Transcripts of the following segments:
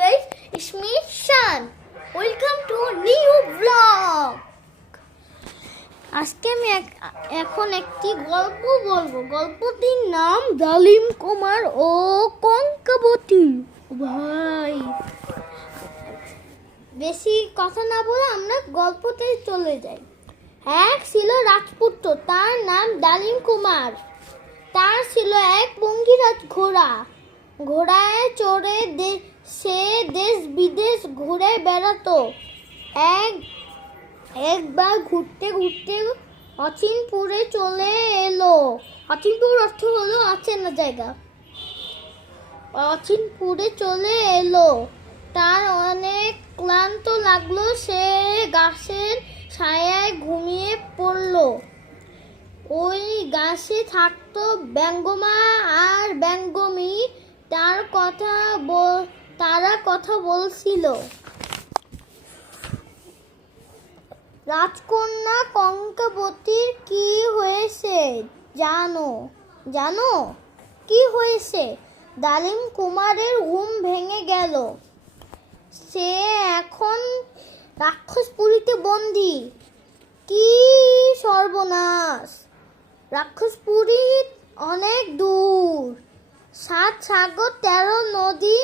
guys, it's me Shan. Welcome to a new vlog. আজকে আমি এখন একটি গল্প বলবো। গল্পটির নাম ডালিম কুমার ও কঙ্কাবতী। ভাই বেশি কথা না বলে আমরা গল্পতে চলে যাই। এক ছিল রাজপুত্র, তার নাম ডালিম কুমার। তার ছিল এক বঙ্গিরাজ ঘোড়া। ঘোড়ায় চড়ে সে দেশ বিদেশ ঘুরে বেড়াতো। একবার ঘুরতে ঘুরতে অচিনপুরে চলে এলো। অচিনপুর অর্থ হলো অচেনা জায়গা। অচিনপুরে চলে এলো। তার অনেক ক্লান্ত লাগলো। সে গাছের ছায়ায় ঘুমিয়ে পড়লো। ওই গাছে থাকতো ব্যঙ্গমা আর ব্যঙ্গমী। তারা কথা বলছিল। রাজকন্যা কঙ্কাবতীর কি হয়েছে জানো কি হয়েছে? ডালিম কুমারের ঘুম ভেঙে গেল। সে এখন রাক্ষসপুরীতে বন্দী। কি সর্বনাশ! রাক্ষসপুরী অনেক দূর, 7 সাগর 13 নদী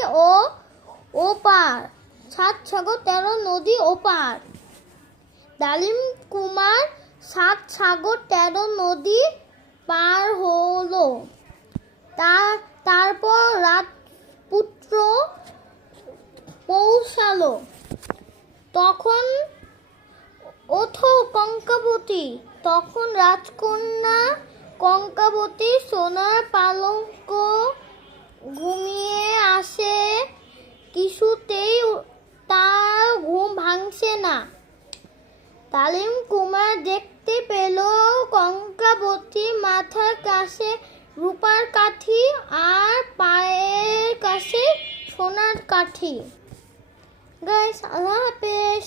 ওপার। 7 সাগর 13 নদী ওপার। ডালিম কুমার 7 সাগর 13 নদী পার হলো। তারপর রাজপুত্র পৌঁছালো। তখন ওঠো কঙ্কাবতী। তখন রাজকন্যা কঙ্কাবতী সোনার পালঙ্ক ঘুমিয়ে আসে। কিছুতেই তার ঘুম ভাঙছে না। ডালিম কুমার দেখতে পেল কঙ্কাবতীর মাথার কাছে রূপার কাঠি আর পায়ের কাছে সোনার কাঠি। গাইস, আল্লাহ হাফেজ।